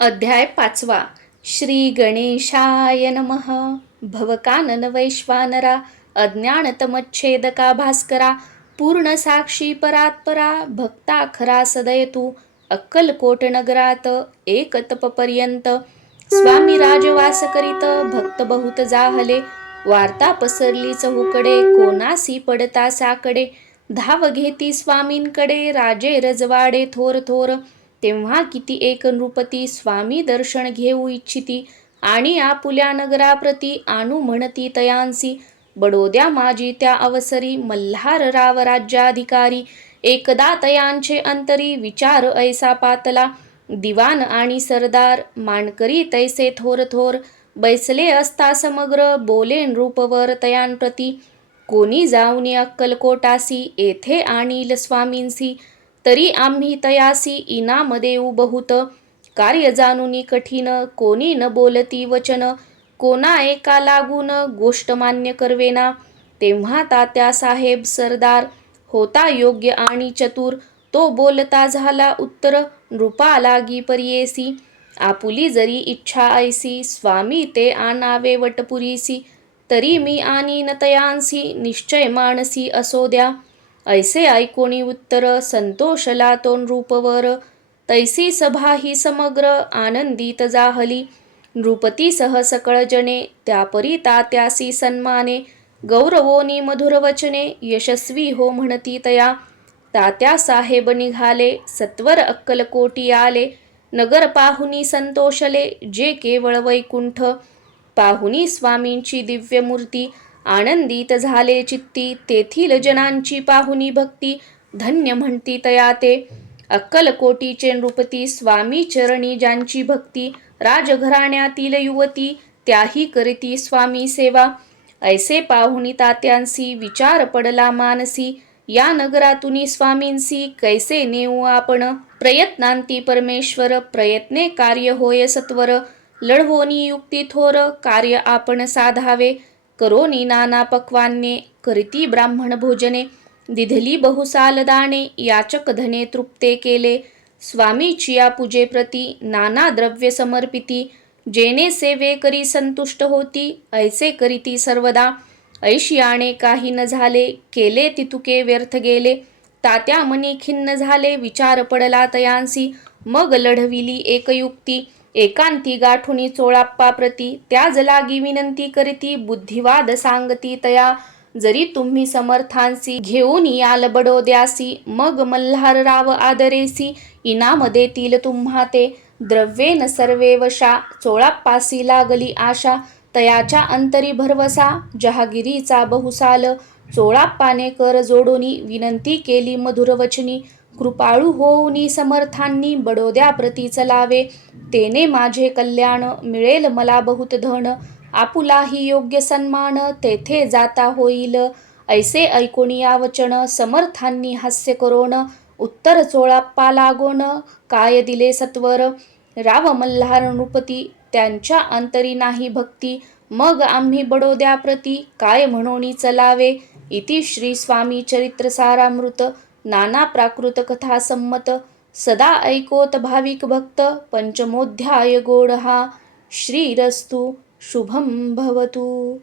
अध्याय 5. श्री गणेशाय नमः. भवकानन वैश्वानरा, अज्ञानतमच्छेदका भास्करा, पूर्ण साक्षी परात्परा, भक्ता खरा सदयतू. अक्कलकोट नगरात एक तपपर्यंत स्वामी राजवास करीत, भक्त बहुत जाहले. वार्ता पसरली चहूकडे, कोणासी पडता साकडे. धाव घेती स्वामींकडे, राजे रजवाडे थोर थोर. तेव्हा किती एक नृपती, स्वामी दर्शन घेऊ इच्छिती. आणि आपुल्या नगराप्रती आणू म्हणती तयांसी. बडोद्या माझी त्या अवसरी, मल्हार राव राज्याधिकारी. एकदा तयांचे अंतरी, विचार ऐसा पातला. दिवाण आणि सरदार, मानकरी तैसे थोर थोर. बैसले असता समग्र, बोले नृपवर तयांप्रती. कोणी जाऊनी अक्कलकोटासी, येथे आणील स्वामींसी. तरी आम्ही तयासी इनाम देऊ बहुत. कार्य जाणूनी कठीण, कोणी न बोलती वचन. कोणा एका लागून, गोष्ट मान्य करवेना. तेव्हा तात्या साहेब सरदार, होता योग्य आणि चतुर. तो बोलता झाला उत्तर, नृपा लागी पर्येसी. आपुली जरी इच्छा ऐसी, स्वामी ते आणावे वटपुरीसी. तरी मी आणीन तयांसी, निश्चय मानसी असो द्या. ऐसे ऐकोणी उत्तर, संतोषला तो नृपवर. तैसी सभा ही समग्र, आनंदित जाहली. नृपती सह सकळ जने, त्यापरी तात्यासी सन्माने. गौरवोनी मधुर वचने, यशस्वी हो म्हणती तया. तात्या साहेब निघाले, सत्वर अक्कलकोटी आले. नगर पाहुनी संतोषले, जे केवळ वैकुंठ. पाहुनी स्वामींची दिव्य मूर्ती, आनंदित झाले चित्ती. तेथील जनांची पाहुनी भक्ती, धन्य म्हणती तया ते. अक्कलकोटीचे नृपती, स्वामी चरणी ज्यांची भक्ती. राजघराण्यातील युवती, त्याही करीती स्वामी सेवा. ऐसे पाहुणी तात्यांसी, विचार पडला मानसी. या नगरातुनी स्वामींसी, कैसे नेऊ आपण. प्रयत्नांती परमेश्वर, प्रयत्ने कार्य होय सत्वर. लढवोनी युक्ती थोर, कार्य आपण साधावे. करोनी नाना पक्वान्ने, करीती ब्राह्मण भोजने. दिधली बहुसाल दाणे, याचक धने तृप्ते केले. स्वामीची या पूजे प्रती, नाना द्रव्य समर्पिती. जेने सेवे करी संतुष्ट होती, ऐसे करीती सर्वदा. ऐशियाने काही न झाले, केले तितुके व्यर्थ गेले. तात्या मनी खिन्न झाले, विचार पडला तयांसी. मग लढविली एक युक्ती, एकांती गाठुनी चोळाप्पा प्रती. त्याज लागी विनंती करीती, बुद्धिवाद सांगती तया. जरी तुम्ही समर्थांसी, घेऊन याल बडोद्यासी. मग मल्हार राव आदरेसी, इनाम देतील तुम्हा ते. द्रव्येन सर्वे वशा, चोळाप्पासी लागली आशा. तयाच्या अंतरी भरवसा, जहागिरीचा बहुसाल. चोळाप्पाने कर जोडोनी, विनंती केली मधुर वचनी. कृपाळू होऊनी समर्थांनी, बडोद्या प्रती चलावे. तेने माझे कल्याण, मिळेल मला बहुत धन. आपुलाही योग्य सन्मान, तेथे जाता होईल. ऐसे ऐकोनी या वचन, समर्थांनी हास्य करोन. उत्तर चोळाप्पा लागोन, काय दिले सत्वर. राव मल्हार नृपती, त्यांच्या अंतरी नाही भक्ती. मग आम्ही बडोद्या प्रती, काय म्हणोनी चलावे. इति श्री स्वामी चरित्र सारामृत, नाना प्राकृत कथा संमत. सदा ऐकोत भाविक भक्त, पंचमोध्याय गोड हा. श्रीरस्तु शुभं भवतु.